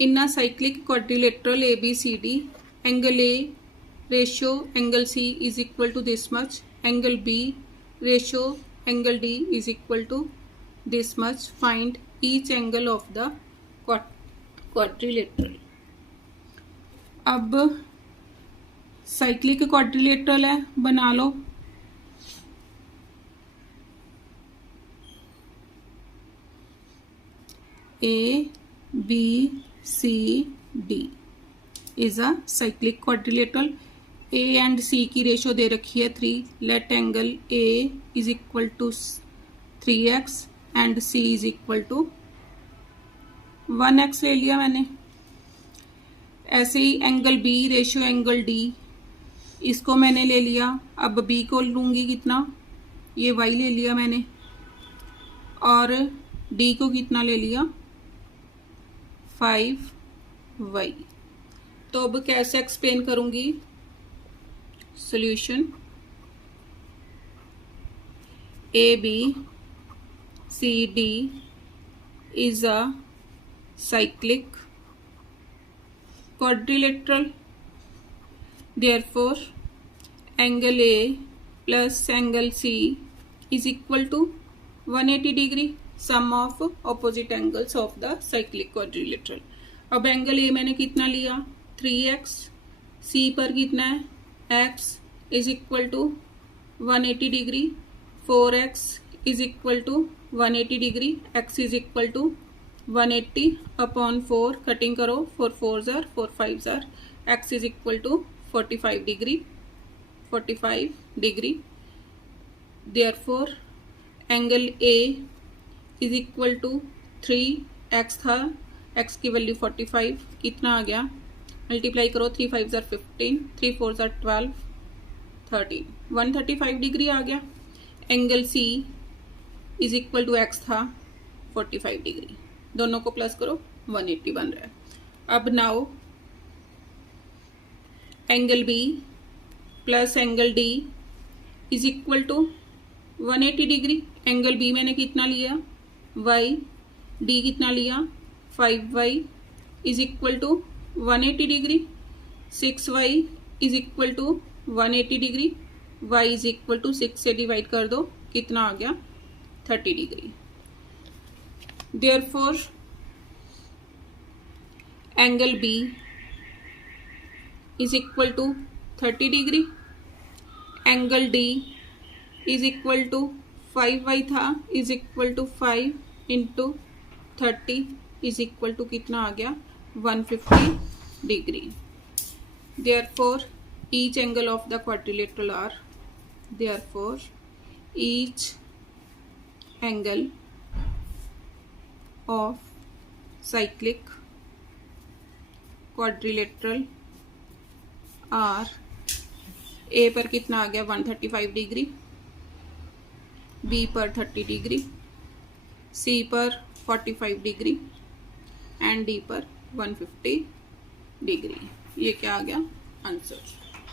In a cyclic quadrilateral ABCD, angle A ratio angle C is equal to this much, angle B ratio angle D is equal to this much. Find each angle of the quadrilateral. अब cyclic quadrilateral है, बना लो. A B C D is a cyclic quadrilateral. A and C की ratio दे रखी है 3. Let angle A is equal to 3x and C is equal to 1x ले लिया मैंने. ऐसे ही angle B ratio angle D, इसको मैंने ले लिया. अब B को लूंगी कितना, ये y ले लिया मैंने, और D को कितना ले लिया 5y. तो अब कैसे एक्सप्लेन करूंगी solution. ABCD is a cyclic quadrilateral. Therefore, angle A plus angle C is equal to 180 degree. Sum of opposite angles of the cyclic quadrilateral. अब एंगल A मैंने कितना लिया 3x, C पर कितना है x is equal to 180 degree, 4x is equal to 180 degree, x is equal to 180 upon 4. Cutting करो, 4 4s are 4 5s are, x is equal to 45 degree. Therefore angle A is equal to 3x था, x की value 45, कितना आ गया, multiply करो, 3 5s are 15, 3 4s are 12, 13, 135 degree आ गया. Angle C is equal to x था 45 डिग्री, दोनों को प्लस करो 180 बन रहा है. अब now angle B plus angle D is equal to 180 degree. Angle B मैंने कितना लिया y, D कितना लिया 5y is equal to 180 degree. 6y is equal to 180 degree, y is equal to 6 से डिवाइड कर दो, कितना आ गया 30 degree. Therefore angle B is equal to 30 degree. Angle D is equal to 5y था, is equal to 5 into 30 is equal to कितना आ गया 150 degree. Therefore each angle of the quadrilateral are, therefore each angle of cyclic quadrilateral are, A पर कितना आ गया 135 degree, B पर 30 degree, C पर 45 डिग्री एंड D पर 150 डिग्री. ये क्या आ गया आंसर.